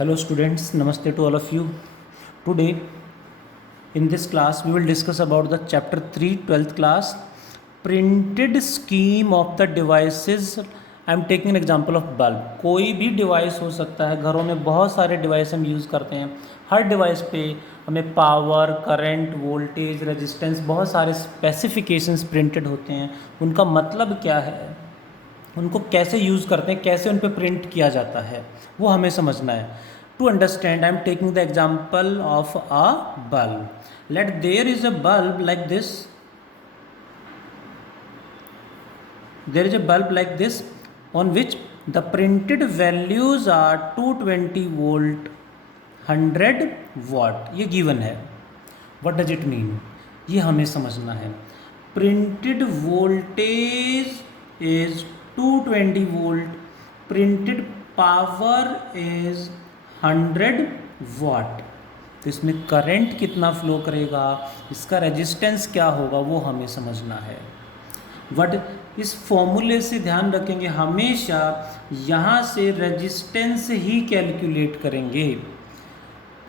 Hello students, Namaste to all of you. Today in this class we will discuss about the chapter 3 12th class printed scheme of the devices. I am taking an example of bulb. कोई भी device हो सकता है, घरों में बहुत सारे device हम यूज़ करते हैं. हर डिवाइस पे हमें पावर, करंट, वोल्टेज, रेजिस्टेंस, बहुत सारे स्पेसिफिकेशंस प्रिंटेड होते हैं. उनका मतलब क्या है, उनको कैसे यूज़ करते हैं, कैसे उन पर प्रिंट किया जाता है, वो हमें समझना है. To understand I am taking the example of a bulb. Let there is a bulb like this. There is a bulb like this on which the printed values are 220 volt, 100 watt. ये given है. What does it mean? ये हमें समझना है. Printed voltage is 220 volt. Printed power is 100 watt. तो इसमें current कितना flow करेगा, इसका रेजिस्टेंस क्या होगा, वो हमें समझना है. बट इस फॉर्मूले से ध्यान रखेंगे, हमेशा यहाँ से रेजिस्टेंस ही कैलकुलेट करेंगे.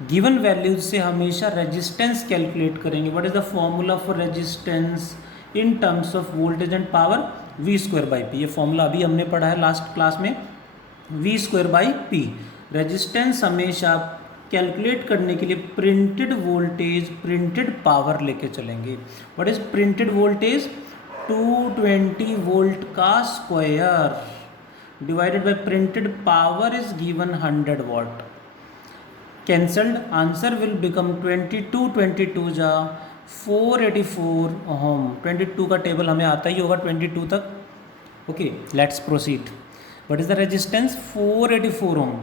गिवन वैल्यूज से हमेशा रेजिस्टेंस कैलकुलेट करेंगे. What is the formula for resistance in terms of voltage and power? V²/P. ये फॉर्मूला अभी हमने पढ़ा है लास्ट क्लास में. V²/P. रेजिस्टेंस हमेशा कैलकुलेट करने के लिए प्रिंटेड वोल्टेज, प्रिंटेड पावर लेके चलेंगे. What is printed voltage? 220 volt का square divided by printed power is given 100 watt. Cancelled, answer will become 22 जा 484 ओम. 22 का टेबल हमें आता ही होगा 22 तक. Okay, let's proceed. What is the resistance? 484 ohm.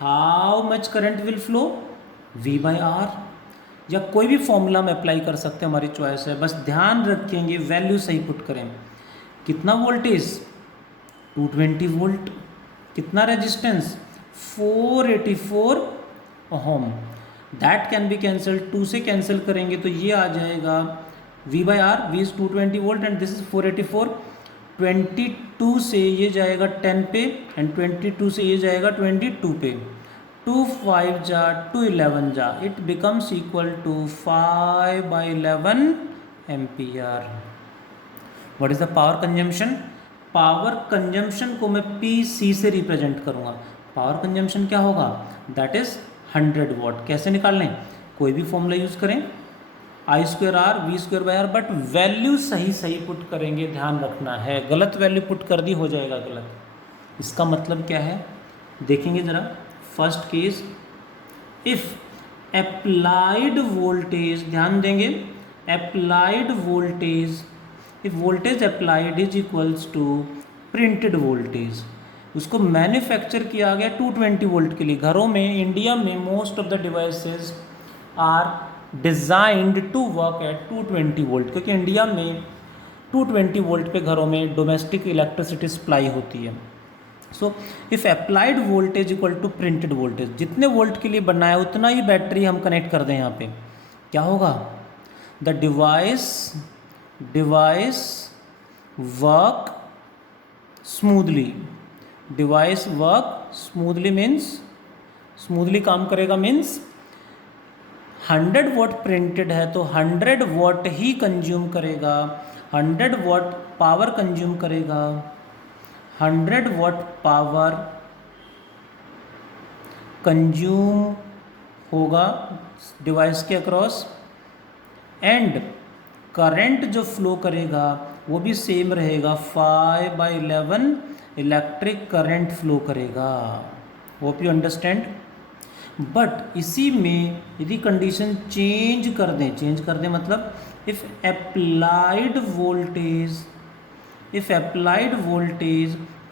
How much current will flow? V/R. या कोई भी फॉर्मूला हम अप्लाई कर सकते हैं, हमारी चॉइस है. बस ध्यान रखेंगे वैल्यू सही पुट करें. कितना वोल्टेज? 220 वोल्ट. कितना resistance? 484 ohm. That can be cancel. 2 से कैंसिल करेंगे तो ये आ जाएगा V/R. V is 220 volt and this is 484. 22 से ये जाएगा 10 पे एंड 22 से ये जाएगा 22 पे. 2 5 जा 2 11 जा, it becomes equal to 5/11 ampere. What is the power consumption? Power consumption को मैं PC से रिप्रेजेंट करूँगा. पावर कंजम्पशन क्या होगा? That is 100 what. कैसे निकाल लें? कोई भी फॉर्मूला यूज़ करें, I²R V²/R, बट वैल्यू सही पुट करेंगे. ध्यान रखना है, गलत वैल्यू पुट कर दी हो जाएगा गलत. इसका मतलब क्या है देखेंगे ज़रा. First case, if applied voltage, ध्यान देंगे, applied voltage, if voltage applied is equals to printed voltage. उसको मैन्युफैक्चर किया गया 220 वोल्ट के लिए. घरों में इंडिया में most of the devices are designed to work at 220 volt, क्योंकि इंडिया में 220 वोल्ट पे घरों में डोमेस्टिक इलेक्ट्रिसिटी सप्लाई होती है. So if applied voltage equal to printed voltage, जितने वोल्ट के लिए बना है उतना ही बैटरी हम कनेक्ट कर दें. यहाँ पे क्या होगा? The device work smoothly. Device work smoothly means, smoothly काम करेगा मीन्स 100 वॉट प्रिंटेड है तो 100 वॉट ही कंज्यूम करेगा. 100 वॉट पावर कंज्यूम करेगा. 100 वॉट पावर कंज्यूम होगा डिवाइस के अक्रॉस, एंड करंट जो फ्लो करेगा वो भी सेम रहेगा. 5/11 इलेक्ट्रिक करंट फ्लो करेगा. Hope you understand. बट इसी में यदि कंडीशन चेंज कर दें मतलब if applied voltage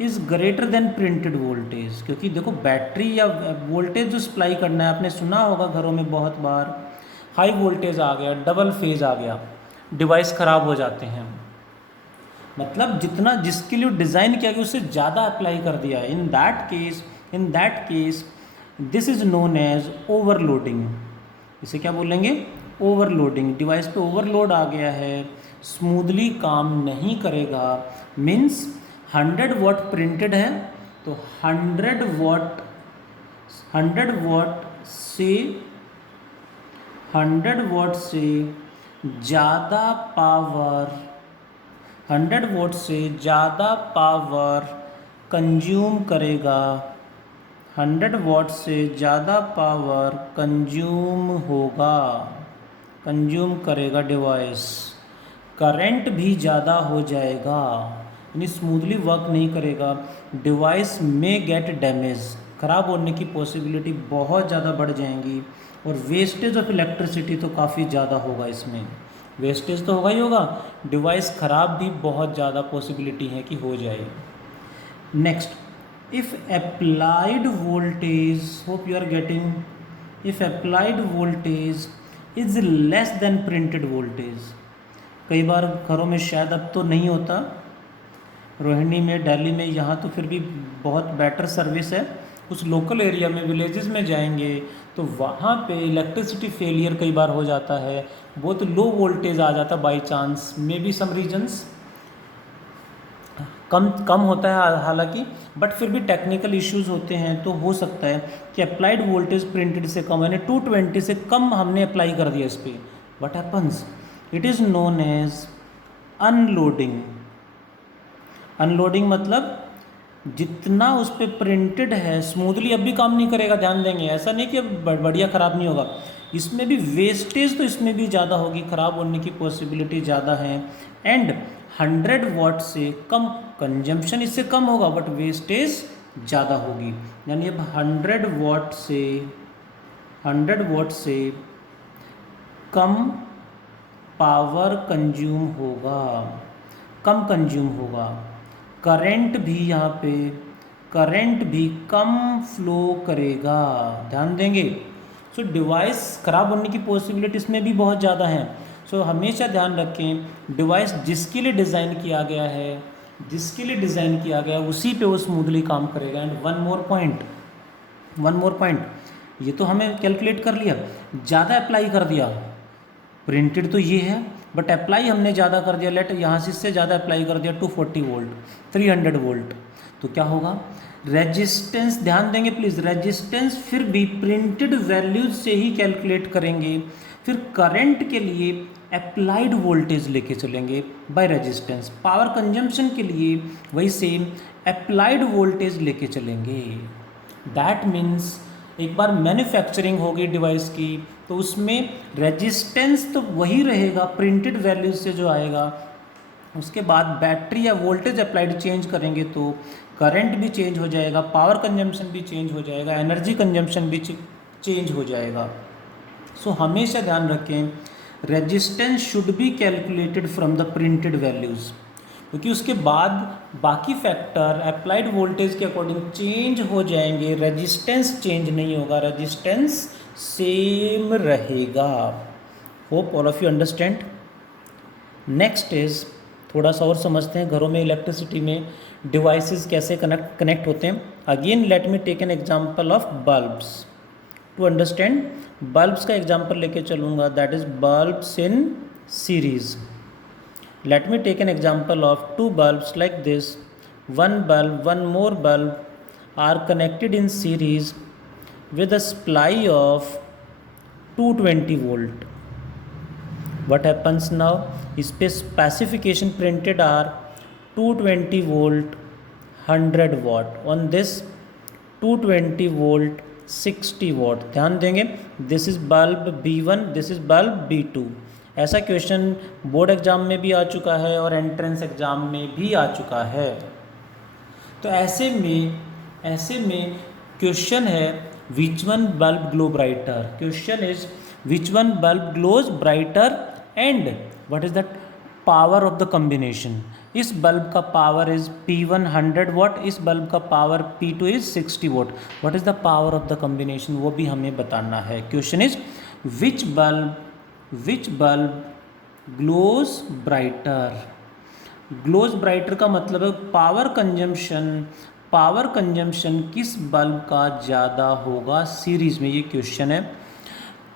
is greater than printed voltage, क्योंकि देखो बैटरी या वोल्टेज जो सप्लाई करना है, आपने सुना होगा घरों में बहुत बार, हाई वोल्टेज आ गया, डबल फेज आ गया, डिवाइस ख़राब हो जाते हैं. मतलब जितना जिसके लिए डिज़ाइन किया गया उससे ज़्यादा अप्लाई कर दिया है. In that case this is known as overloading. इसे क्या बोलेंगे? ओवरलोडिंग. डिवाइस पे ओवरलोड आ गया है, स्मूथली काम नहीं करेगा. मीन्स 100 वॉट प्रिंटेड है तो 100 वॉट 100 वॉट से ज़्यादा पावर 100 वॉट से ज़्यादा पावर कंज्यूम करेगा, 100 वॉट से ज़्यादा पावर कंज्यूम करेगा डिवाइस, करंट भी ज़्यादा हो जाएगा, यानी स्मूथली वर्क नहीं करेगा, डिवाइस में गेट डैमेज, ख़राब होने की पॉसिबिलिटी बहुत ज़्यादा बढ़ जाएंगी, और वेस्टेज ऑफ इलेक्ट्रिसिटी तो काफ़ी ज़्यादा होगा। इसमें वेस्टेज तो होगा ही होगा, डिवाइस ख़राब भी बहुत ज़्यादा पॉसिबिलिटी है कि हो जाए। Next, if applied voltage, hope you are getting, if applied voltage is less than printed voltage. कई बार घरों में शायद अब तो नहीं होता, रोहिणी में, दिल्ली में, यहाँ तो फिर भी बहुत बेटर सर्विस है। कुछ लोकल एरिया में, विलेजेस में जाएंगे तो वहाँ पे इलेक्ट्रिसिटी फेलियर कई बार हो जाता है, बहुत लो वोल्टेज आ जाता है by chance, may be some reasons, कम होता है हालांकि, बट फिर भी टेक्निकल इश्यूज होते हैं, तो हो सकता है कि अप्लाइड वोल्टेज प्रिंटेड से कम, यानी 220 से कम हमने अप्लाई कर दिया इस पर, what happens, it is known as unloading. Unloading मतलब जितना उस पर प्रिंटेड है स्मूथली अब भी काम नहीं करेगा, ध्यान देंगे, ऐसा नहीं कि अब बढ़िया ख़राब नहीं होगा, इसमें भी वेस्टेज तो इसमें भी ज़्यादा होगी, ख़राब होने की पॉसिबिलिटी ज़्यादा है, एंड 100 वॉट से कम कंजम्पशन इससे कम होगा, बट वेस्टेज ज़्यादा होगी, यानी अब 100 वॉट से कम पावर कंज्यूम होगा, कम कंज्यूम होगा, करंट भी यहाँ पे, करंट भी कम फ्लो करेगा, ध्यान देंगे। सो डिवाइस ख़राब होने की पॉसिबिलिटी इसमें भी बहुत ज़्यादा है। सो हमेशा ध्यान रखें, डिवाइस जिसके लिए डिज़ाइन किया गया है, उसी पे वो स्मूथली काम करेगा। एंड वन मोर पॉइंट, ये तो हमें कैलकुलेट कर लिया, ज़्यादा अप्लाई कर दिया, प्रिंटेड तो ये है बट अप्लाई हमने ज़्यादा कर दिया, लेट यहाँ से इससे ज़्यादा अप्लाई कर दिया 240 वोल्ट, 300 वोल्ट, तो क्या होगा, रेजिस्टेंस, ध्यान देंगे प्लीज़, रेजिस्टेंस फिर भी प्रिंटेड वैल्यूज से ही कैलकुलेट करेंगे, फिर करंट के लिए अप्लाइड वोल्टेज लेके चलेंगे बाय रेजिस्टेंस, पावर कंजम्पशन के लिए वही सेम अप्लाइड वोल्टेज लेके चलेंगे। दैट मीन्स एक बार मैन्युफैक्चरिंग होगी डिवाइस की तो उसमें रेजिस्टेंस तो वही रहेगा प्रिंटेड वैल्यूज से जो आएगा, उसके बाद बैटरी या वोल्टेज अप्लाइड चेंज करेंगे तो करंट भी चेंज हो जाएगा, पावर कंजम्पशन भी चेंज हो जाएगा, एनर्जी कंजम्पशन भी चेंज हो जाएगा। सो हमेशा ध्यान रखें, resistance should be calculated from the printed values, क्योंकि उसके बाद बाकी फैक्टर अप्लाइड वोल्टेज के अकॉर्डिंग चेंज हो जाएंगे, रेजिस्टेंस चेंज नहीं होगा, रेजिस्टेंस सेम रहेगा। Hope all of you understand. Next is, थोड़ा सा और समझते हैं घरों में इलेक्ट्रिसिटी में डिवाइसेस कैसे कनेक्ट होते हैं। Again let me take an example of bulbs to understand. Bulbs का एग्जांपल लेके चलूँगा, that is bulbs in series. Let me take an example of two bulbs like this. One bulb, one more bulb are connected in series with a supply of 220 volt. What happens now? इस पे specification printed are 220 volt 100 watt. On this 220 volt 60 watt. ध्यान देंगे, this is bulb B1, this is bulb B2. ऐसा question board exam में भी आ चुका है और एंट्रेंस एग्ज़ाम में भी आ चुका है। तो ऐसे में क्वेश्चन है which one bulb glow brighter. Question is which one bulb glows brighter and what is the power of the combination. इस बल्ब का पावर इज P1 100 वाट, इस बल्ब का power P2 is 60 watt. What is the power of the combination, वो भी हमें बताना है। Question is which bulb glows brighter. Glows brighter का मतलब है पावर कंजम्पशन किस बल्ब का ज़्यादा होगा सीरीज़ में, ये क्वेश्चन है।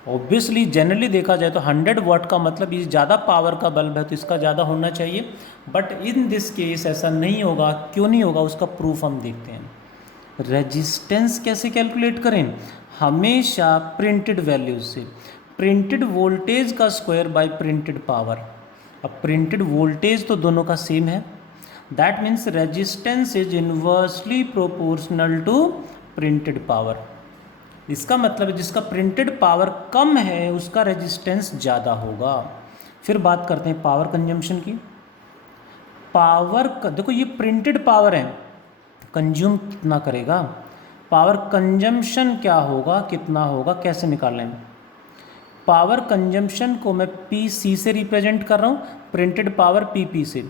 ऑब्वियसली जनरली देखा जाए तो 100 वाट का मतलब ये ज़्यादा पावर का बल्ब है तो इसका ज़्यादा होना चाहिए, बट इन दिस केस ऐसा नहीं होगा। क्यों नहीं होगा उसका प्रूफ हम देखते हैं। रेजिस्टेंस कैसे कैलकुलेट करें? हमेशा प्रिंटेड वैल्यूज से, प्रिंटेड वोल्टेज का स्क्वायर बाय प्रिंटेड पावर। अब प्रिंटेड वोल्टेज तो दोनों का सेम है, that means resistance is inversely proportional to printed power. इसका मतलब जिसका प्रिंटेड पावर कम है उसका रेजिस्टेंस ज़्यादा होगा। फिर बात करते हैं पावर कंजम्पशन की। देखो ये प्रिंटेड पावर है, कंज्यूम कितना करेगा, पावर कंजम्पशन क्या होगा, कितना होगा, कैसे निकालें? पावर कंजम्पशन को मैं पी से रिप्रेजेंट कर रहा हूँ, प्रिंटेड पावर पी से।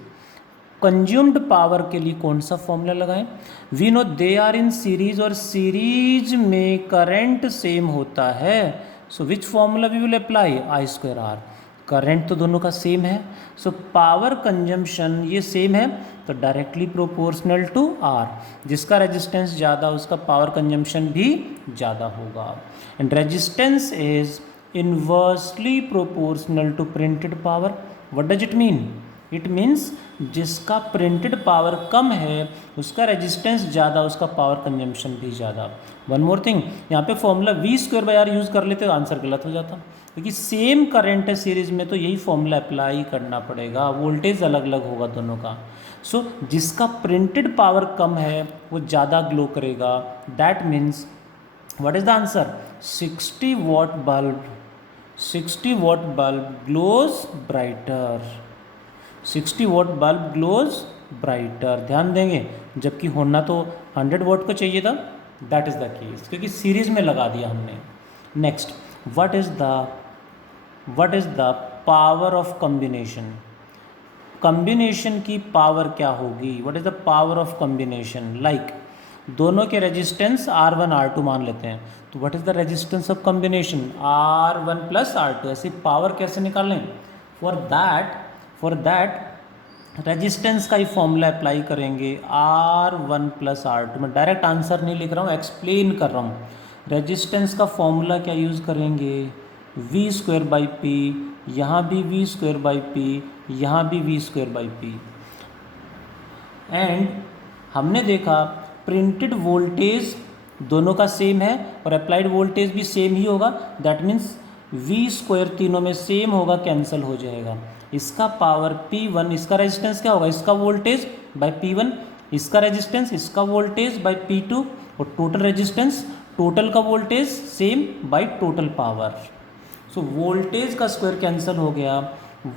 कंज्यूम्ड पावर के लिए कौन सा फॉर्मूला लगाएं? We know they are in series, और सीरीज में करंट सेम होता है, so which formula we will apply? I square R. Current तो दोनों का सेम है, सो पावर कंजम्पशन ये सेम है तो डायरेक्टली प्रोपोर्शनल टू आर। जिसका रेजिस्टेंस ज़्यादा उसका पावर कंजम्पशन भी ज़्यादा होगा। And resistance is inversely proportional to printed power. What does it mean? It means जिसका प्रिंटेड पावर कम है उसका रेजिस्टेंस ज़्यादा, उसका पावर कंजम्पशन भी ज़्यादा। वन मोर थिंग, यहाँ पे formula V square by R use कर लेते तो आंसर गलत हो जाता, क्योंकि सेम करंट है सीरीज में तो यही फॉर्मूला अप्लाई करना पड़ेगा, वोल्टेज अलग अलग होगा दोनों का। सो जिसका प्रिंटेड पावर कम है वो ज़्यादा ग्लो करेगा, that means what is the answer? 60 watt bulb, 60 watt bulb glows brighter, 60 watt bulb glows brighter. ध्यान देंगे, जबकि होना तो 100 वॉट को चाहिए था, दैट इज़ द केस, क्योंकि सीरीज में लगा दिया हमने। Next, what is the power of combination? Combination की पावर क्या होगी? What is the power of combination? Like दोनों के रेजिस्टेंस R1 R2 मान लेते हैं, तो what is the resistance of combination? R1 plus R2। ऐसी पावर कैसे निकालें? फॉर दैट रेजिस्टेंस का ही फॉर्मूला अप्लाई करेंगे, R1 प्लस R2। मैं डायरेक्ट आंसर नहीं लिख रहा हूँ, एक्सप्लेन कर रहा हूँ। रेजिस्टेंस का फॉर्मूला क्या यूज़ करेंगे? वी स्क्वायर बाई पी, यहाँ भी वी स्क्वायर बाई पी, यहाँ भी V square by P. And हमने देखा प्रिंटेड वोल्टेज दोनों का सेम है और अप्लाइड वोल्टेज भी सेम ही होगा, दैट मीन्स वी स्क्वायर तीनों में सेम होगा, कैंसिल हो जाएगा। इसका पावर P1, इसका रेजिस्टेंस क्या होगा? इसका वोल्टेज बाय P1, इसका रेजिस्टेंस, इसका वोल्टेज बाय P2, और टोटल रेजिस्टेंस, टोटल का voltage same by total power. So voltage का स्क्वायर कैंसिल हो गया,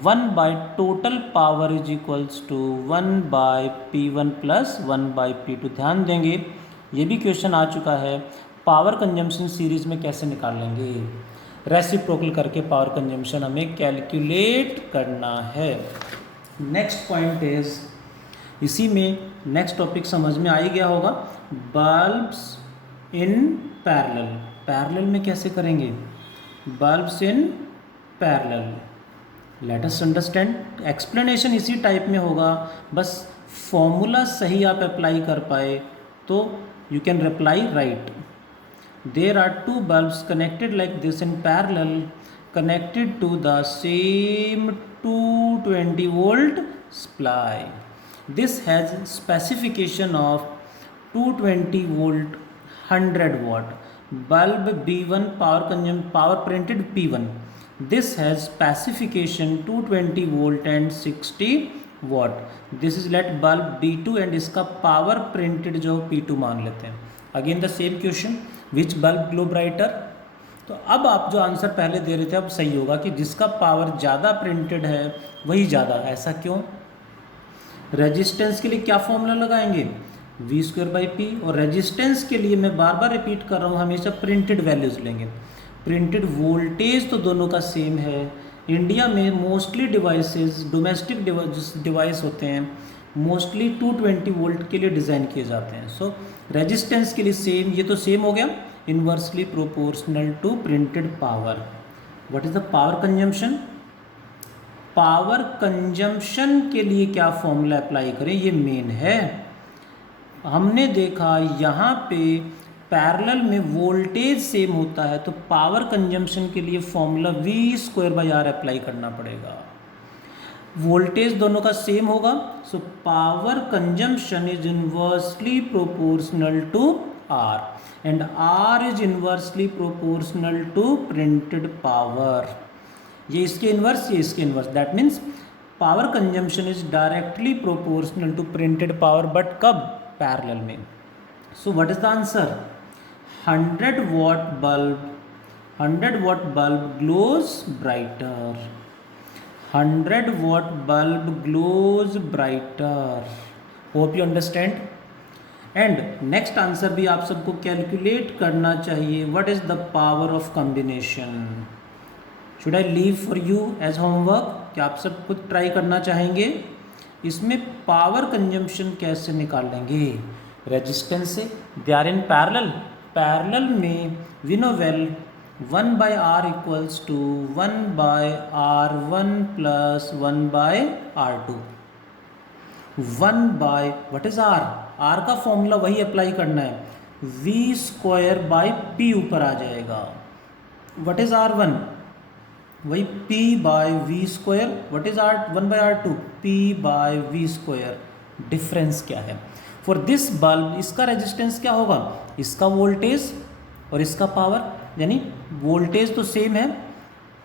1 by total power is equals to 1 by P1 plus 1 by P2। ध्यान देंगे ये भी क्वेश्चन आ चुका है, पावर कंजम्पशन सीरीज में कैसे निकालेंगे? रेसिप्रोकल करके पावर कंजम्पशन हमें कैलकुलेट करना है। नेक्स्ट पॉइंट इज, इसी में नेक्स्ट टॉपिक समझ में आ ही गया होगा, बल्ब्स इन पैरेलल। पैरेलल में कैसे करेंगे? Bulbs in parallel, let us understand. Explanation इसी टाइप में होगा, बस फॉर्मूला सही आप अप्लाई कर पाए तो you can reply right. There are two bulbs connected like this in parallel, connected to the same 220 volt supply. This has specification of 220 volt 100 watt. Bulb B1 power printed P1. This has specification 220 volt and 60 watt. This is let bulb B2 and इसका power printed जो P2 मान लेते हैं। Again the same question, which bulb glow brighter? तो अब आप जो answer पहले दे रहे थे अब सही होगा कि जिसका पावर ज़्यादा प्रिंटेड है वही ज़्यादा। ऐसा क्यों? रेजिस्टेंस के लिए क्या फॉर्मूला लगाएंगे? V square by P. और रेजिस्टेंस के लिए मैं बार बार रिपीट कर रहा हूँ, हमेशा प्रिंटेड वैल्यूज़ लेंगे। प्रिंटेड वोल्टेज तो दोनों का सेम है। इंडिया में मोस्टली डिवाइसेस, डोमेस्टिक डिवाइस होते हैं, मोस्टली 220 वोल्ट के लिए डिज़ाइन किए जाते हैं। सो रेजिस्टेंस के लिए सेम, ये तो सेम हो गया, inversely proportional to printed power. What is the power consumption? Power consumption के लिए क्या फॉर्मूला अप्लाई करें, ये मेन है। हमने देखा यहाँ पे पैरेलल में वोल्टेज सेम होता है तो पावर कंजम्पशन के लिए formula V square by R apply करना पड़ेगा। वोल्टेज दोनों का सेम होगा, so power consumption is inversely proportional to R and R is inversely proportional to printed power. ये इसके इन्वर्स, ये इसके inverse, that means power consumption is directly proportional to printed power, but कब? Parallel में. So what is the answer? 100 watt bulb glows brighter. 100 watt bulb glows brighter. Hope you understand. And next answer भी आप सबको calculate करना चाहिए. What is the power of combination? Should I leave for you as homework? क्या आप सब खुद try करना चाहेंगे? इसमें पावर कंजम्पशन कैसे निकालेंगे? रेजिस्टेंस से. They are in parallel. Parallel में we know well 1/R equals to 1/R1 plus 1/R2. 1 what is R? R का फॉर्मूला वही अप्लाई करना है, V² ऊपर आ जाएगा. What is R1? वही P/V². What is R 1/R2? P/V². Difference क्या है? फॉर दिस बल्ब इसका रेजिस्टेंस क्या होगा? इसका वोल्टेज और इसका पावर, यानी वोल्टेज तो सेम है,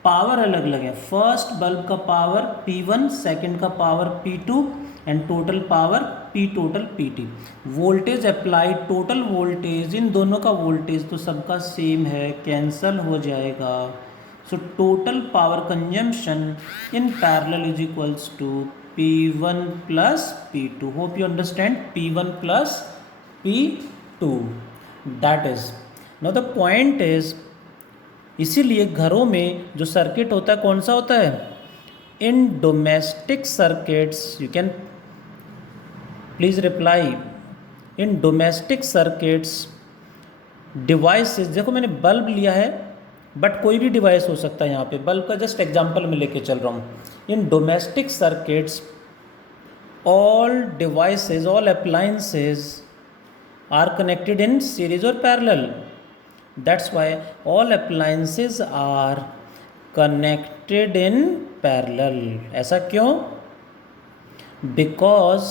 पावर अलग अलग है. फर्स्ट बल्ब का पावर P1, सेकंड का power P2 and total power P total PT. Voltage applied, total voltage, इन दोनों का वोल्टेज तो सबका सेम है, कैंसल हो जाएगा. So total power consumption in parallel is equals to P1 plus P2. Hope you understand. P1 plus P2. That is now the point is, इसीलिए घरों में जो सर्किट होता है कौन सा होता है? इन domestic circuits, you can please reply. In domestic circuits devices, देखो मैंने बल्ब लिया है बट कोई भी डिवाइस हो सकता है. यहाँ पे बल्ब का जस्ट एग्जांपल में लेके चल रहा हूँ. In domestic circuits all devices, all appliances are connected in series और parallel. That's why all appliances are connected in parallel. ऐसा क्यों? Because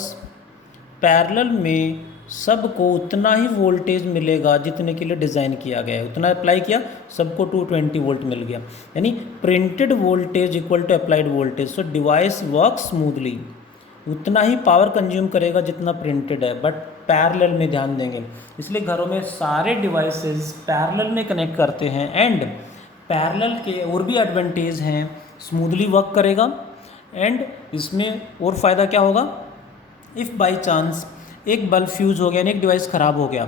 पैरेलल में सबको उतना ही वोल्टेज मिलेगा जितने के लिए डिज़ाइन किया गया है. उतना अप्लाई किया, सबको 220 वोल्ट मिल गया. यानी printed voltage equal to applied voltage. So device work smoothly. उतना ही पावर कंज्यूम करेगा जितना प्रिंटेड है, बट पैरेलल में ध्यान देंगे. इसलिए घरों में सारे डिवाइसेस पैरेलल में कनेक्ट करते हैं. एंड पैरेलल के और भी एडवांटेज हैं, स्मूथली वर्क करेगा. एंड इसमें और फ़ायदा क्या होगा? इफ़ बाई चांस एक बल्ब फ्यूज़ हो गया, एक डिवाइस ख़राब हो गया,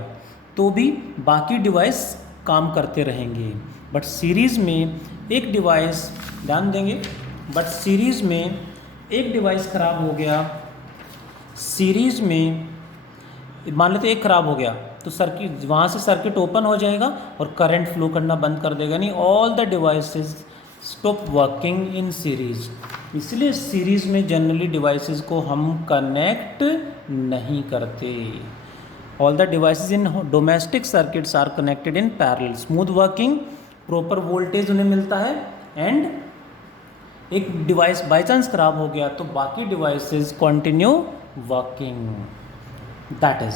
तो भी बाकी डिवाइस काम करते रहेंगे. बट सीरीज़ में एक डिवाइस, ध्यान देंगे, बट सीरीज़ में एक डिवाइस ख़राब हो गया, सीरीज़ में मान लेते एक ख़राब हो गया तो सर्किट, वहाँ से सर्किट ओपन हो जाएगा और करंट फ्लो करना बंद कर देगा. नहीं, all the devices stop working in series. इसलिए सीरीज़ में जनरली डिवाइसेस को हम कनेक्ट नहीं करते. All the devices in domestic circuits are connected in parallel. Smooth working, proper voltage उन्हें मिलता है. एंड एक डिवाइस बाई चांस ख़राब हो गया तो बाकी devices continue working. That is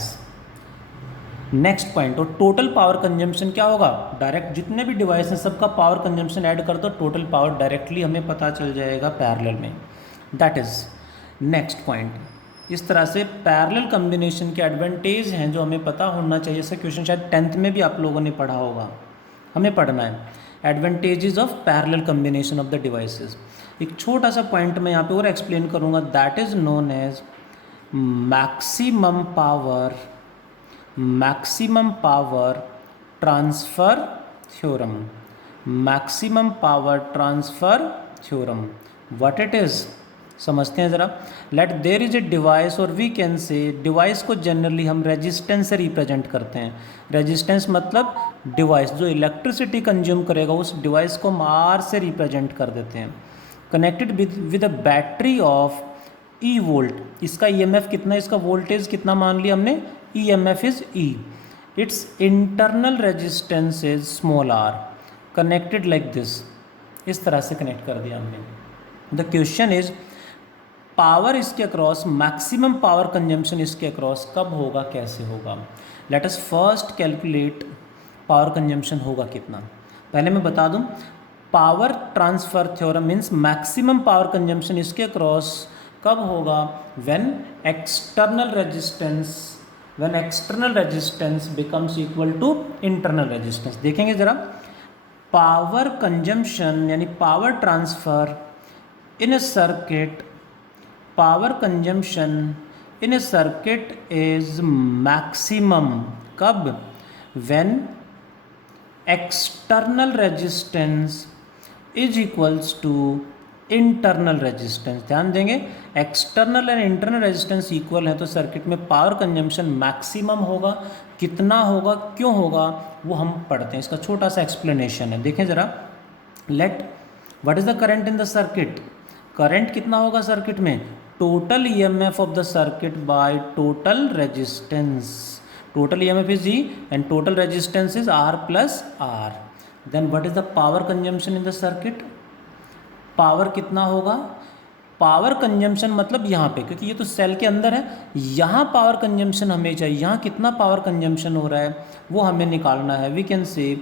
next point. और टोटल पावर कंजम्पशन क्या होगा? डायरेक्ट जितने भी डिवाइस हैं सबका पावर कंजम्पशन ऐड कर दो, टोटल पावर डायरेक्टली हमें पता चल जाएगा पैरेलल में. That is next point. इस तरह से पैरेलल कॉम्बिनेशन के एडवांटेज हैं जो हमें पता होना चाहिए. ऐसा क्वेश्चन शायद 10th में भी आप लोगों ने पढ़ा होगा, हमें पढ़ना है. Advantages of parallel combination of the devices. एक छोटा सा पॉइंट मैं यहाँ पे और एक्सप्लेन करूँगा. That is known as maximum power transfer theorem. Maximum power transfer theorem. What it is समझते हैं ज़रा. Let there is a device, और वी कैन से, डिवाइस को जनरली हम रेजिस्टेंस से रिप्रेजेंट करते हैं. रेजिस्टेंस मतलब डिवाइस जो इलेक्ट्रिसिटी कंज्यूम करेगा, उस डिवाइस को हम आर से रिप्रेजेंट कर देते हैं. Connected with a battery of E volt. इसका EMF कितना, इसका वोल्टेज कितना मान लिया हमने, EMF is E. Its internal resistance is small r. Connected like this. इस तरह से कनेक्ट कर दिया हमने. द क्वेश्चन इज पावर इसके अक्रॉस, मैक्सिमम पावर कंजम्पशन इसके अक्रॉस कब होगा, कैसे होगा। Let us first calculate power consumption होगा कितना। पहले मैं बता दूं, power transfer theorem means maximum power consumption इसके अक्रॉस कब होगा, when external resistance becomes equal to internal resistance. देखेंगे जरा, पावर कंजम्पशन यानी power transfer in a circuit, power consumption in a circuit is maximum कब, when external resistance is equals to internal resistance। ध्यान देंगे, external and internal resistance equal है तो circuit में power consumption maximum होगा। कितना होगा, क्यों होगा, वो हम पढ़ते हैं। इसका छोटा सा एक्सप्लेनेशन है, देखें ज़रा। Let what is the current in the circuit, current कितना होगा सर्किट में, total EMF of the circuit by total resistance. Total EMF is E and total resistance is R plus R. Then what is the power consumption in the circuit, power कितना होगा, power consumption मतलब यहाँ पे, क्योंकि ये तो cell के अंदर है, यहाँ पावर कंजम्पशन हमें चाहिए, यहाँ कितना पावर कंजम्पशन हो रहा है वो हमें निकालना है। We can say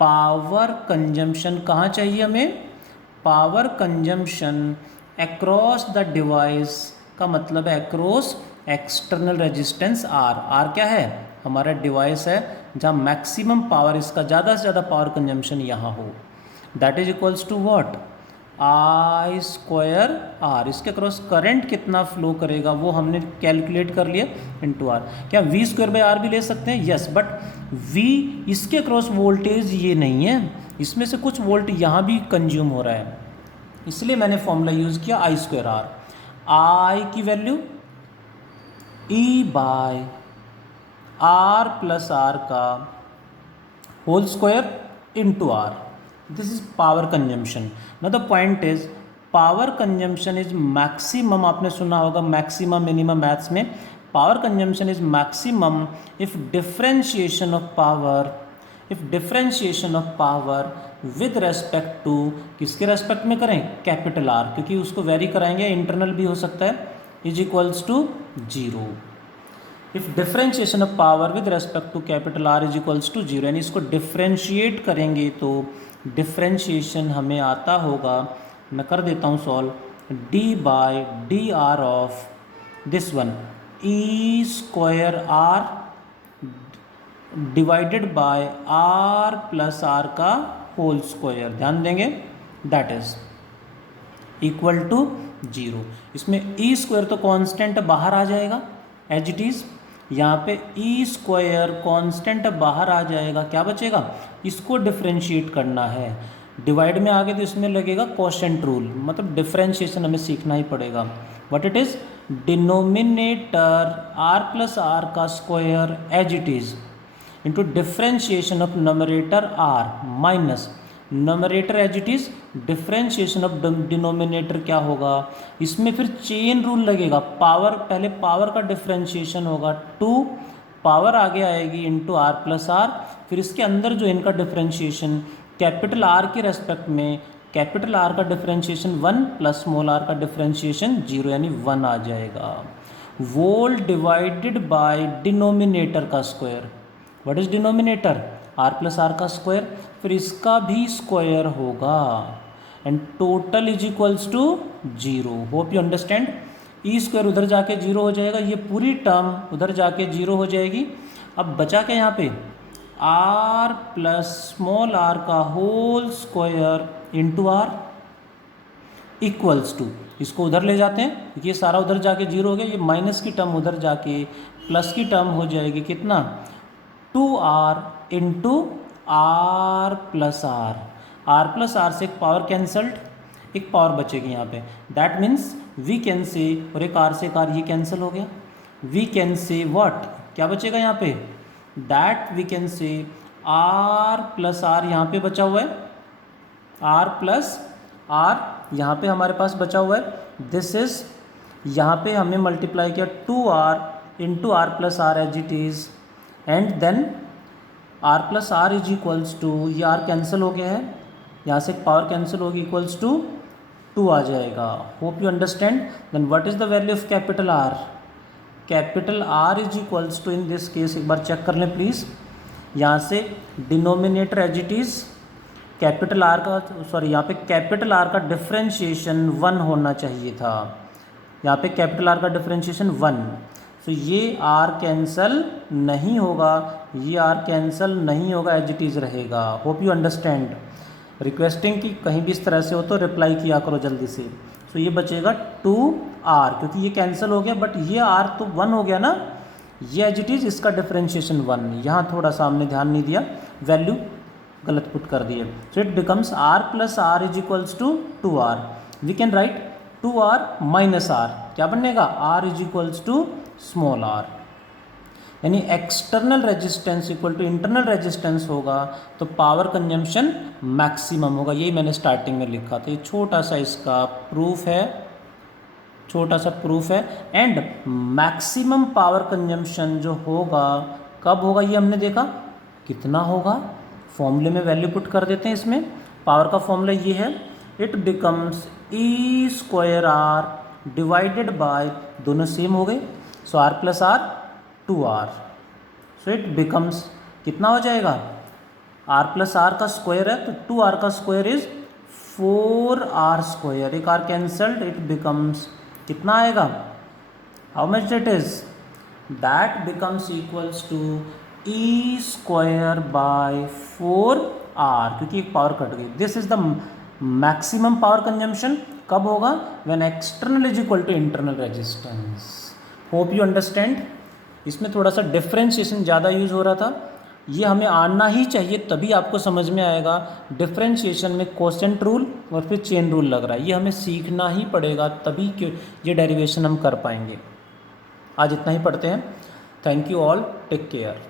power consumption कहाँ चाहिए हमें, power consumption across the device का मतलब है across external resistance R. R क्या है, हमारा डिवाइस है जहाँ मैक्सिमम पावर, इसका ज़्यादा से ज़्यादा पावर कंजम्पशन यहाँ हो। That is equals to what, I square R. इसके अक्रॉस करंट कितना फ्लो करेगा वो हमने कैलकुलेट कर लिया इनटू आर। क्या वी स्क्वायर बाई आर भी ले सकते हैं, यस, बट वी इसके अक्रॉस वोल्टेज ये नहीं है, इसमें से कुछ वोल्ट यहाँ भी कंज्यूम हो रहा है, इसलिए मैंने फॉर्मूला यूज़ किया आई स्क्वायर आर। आई की value E by R plus R का whole square into R. This is power consumption. Now the point is power consumption is maximum, आपने सुना होगा मैक्सिमम मिनिमम मैथ्स में, power consumption is maximum if differentiation of power with respect to, किसके रेस्पेक्ट में करें, capital R, क्योंकि उसको वेरी कराएंगे, इंटरनल भी हो सकता है, is equals to zero. If differentiation of power with respect to capital R is equals to zero, यानी इसको डिफरेंशिएट करेंगे तो डिफरेंशिएशन हमें आता होगा, मैं कर देता हूँ solve, d by d R of this one E square R divided by R plus R का होल स्क्वायर। ध्यान देंगे, that is equal to zero. इसमें ई स्क्वायर तो कांस्टेंट बाहर आ जाएगा एज इट इज़, यहाँ पे ई स्क्वायर कांस्टेंट बाहर आ जाएगा, क्या बचेगा, इसको डिफरेंशिएट करना है। डिवाइड में आगे तो इसमें लगेगा कोशेंट रूल, मतलब डिफरेंशिएशन हमें सीखना ही पड़ेगा। What it is, denominator R plus R का square as it is into differentiation of numerator R minus numerator as it is, differentiation of denominator क्या होगा, इसमें फिर चेन रूल लगेगा, पावर पहले पावर का डिफरेंशिएशन होगा, टू पावर आगे आएगी इंटू आर प्लस आर, फिर इसके अंदर जो इनका डिफरेंशिएशन कैपिटल आर के रेस्पेक्ट में, कैपिटल आर का डिफरेंशिएशन 1 प्लस स्मॉल आर का डिफरेंशिएशन 0 यानी 1 आ जाएगा। वोल्ट डिवाइडेड बाय डिनोमिनेटर का square, what is denominator, R plus R का स्क्वायर, फिर इसका भी स्क्वायर होगा and total is equals to zero. Hope you understand. E square उधर जाके जीरो हो जाएगा, ये पूरी टर्म उधर जाके जीरो हो जाएगी। अब बचा क्या यहाँ पे, आर प्लस स्मॉल आर का whole square into R equals to, इसको उधर ले जाते हैं क्योंकि ये सारा उधर जाके जीरो हो गया, ये माइनस की टर्म उधर जाके प्लस की टर्म हो जाएगी, कितना, 2r into R plus are से एक पावर कैंसल्ड, एक पावर बचेगी यहाँ पे, दैट मीन्स वी कैन से, और एक आर से एक आर ये कैंसिल हो गया, वी कैन से व्हाट, क्या बचेगा यहाँ पे, that we can say R plus R यहाँ पे बचा हुआ है, आर प्लस आर यहाँ पे हमारे पास बचा हुआ है, दिस इज यहाँ पे हमने मल्टीप्लाई किया 2r into R plus R as it is, and then R plus R is equals to, ये आर कैंसिल हो गया है, यहाँ से एक पावर कैंसिल होगी, इक्वल्स टू 2 आ जाएगा। Hope you understand. Then what is the value of capital R? Capital R is equals to, in this case एक बार चेक कर लें प्लीज़, यहाँ से denominator as it is capital R का, सॉरी यहाँ पे कैपिटल आर का डिफ्रेंशिएशन 1 होना चाहिए था, यहाँ पे कैपिटल आर का डिफ्रेंशिएशन 1। तो ये आर कैंसल नहीं होगा, ये आर कैंसल नहीं होगा, एज इट इज़ रहेगा। Hope you understand. रिक्वेस्टिंग कि कहीं भी इस तरह से हो तो रिप्लाई किया करो जल्दी से। तो ये बचेगा 2r, क्योंकि ये कैंसिल हो गया, बट ये r तो 1 हो गया ना, ये एज इट इज़, इसका डिफरेंशिएशन 1। यहाँ थोड़ा सा हमने ध्यान नहीं दिया, वैल्यू गलत पुट कर दिए। So it becomes r plus r is equals to 2r। We can write 2r minus r, क्या बनेगा? r is equals to small r, यानी external resistance equal to internal resistance होगा तो पावर कंजम्पशन मैक्सिमम होगा। यही मैंने starting में लिखा था। ये छोटा सा इसका प्रूफ है, छोटा सा प्रूफ है। एंड मैक्सिमम पावर कंजम्पशन जो होगा कब होगा ये हमने देखा, कितना होगा, फॉर्मूले में वैल्यू पुट कर देते हैं। इसमें पावर का फॉर्मूला ये है, it becomes E square R divided by, दोनों सेम हो गए, so R plus R 2r। So it becomes, कितना हो जाएगा, r प्लस आर का स्क्वायर है तो 2r का स्क्वायर इज 4r स्क्वायर, एक r कैंसल्ड, इट बिकम्स कितना आएगा, how much it is, that becomes equals to e square by 4r, क्योंकि एक पावर कट गई। This is the maximum power consumption कब होगा, when external is equal to internal resistance. Hope you understand. इसमें थोड़ा सा डिफ्रेंशिएशन ज़्यादा use हो रहा था, ये हमें आना ही चाहिए, तभी आपको समझ में आएगा। डिफ्रेंशिएशन में कोसेंट रूल और फिर चेन रूल लग रहा है, ये हमें सीखना ही पड़ेगा, तभी ये डेरिवेशन हम कर पाएंगे। आज इतना ही पढ़ते हैं। Thank you all, take care.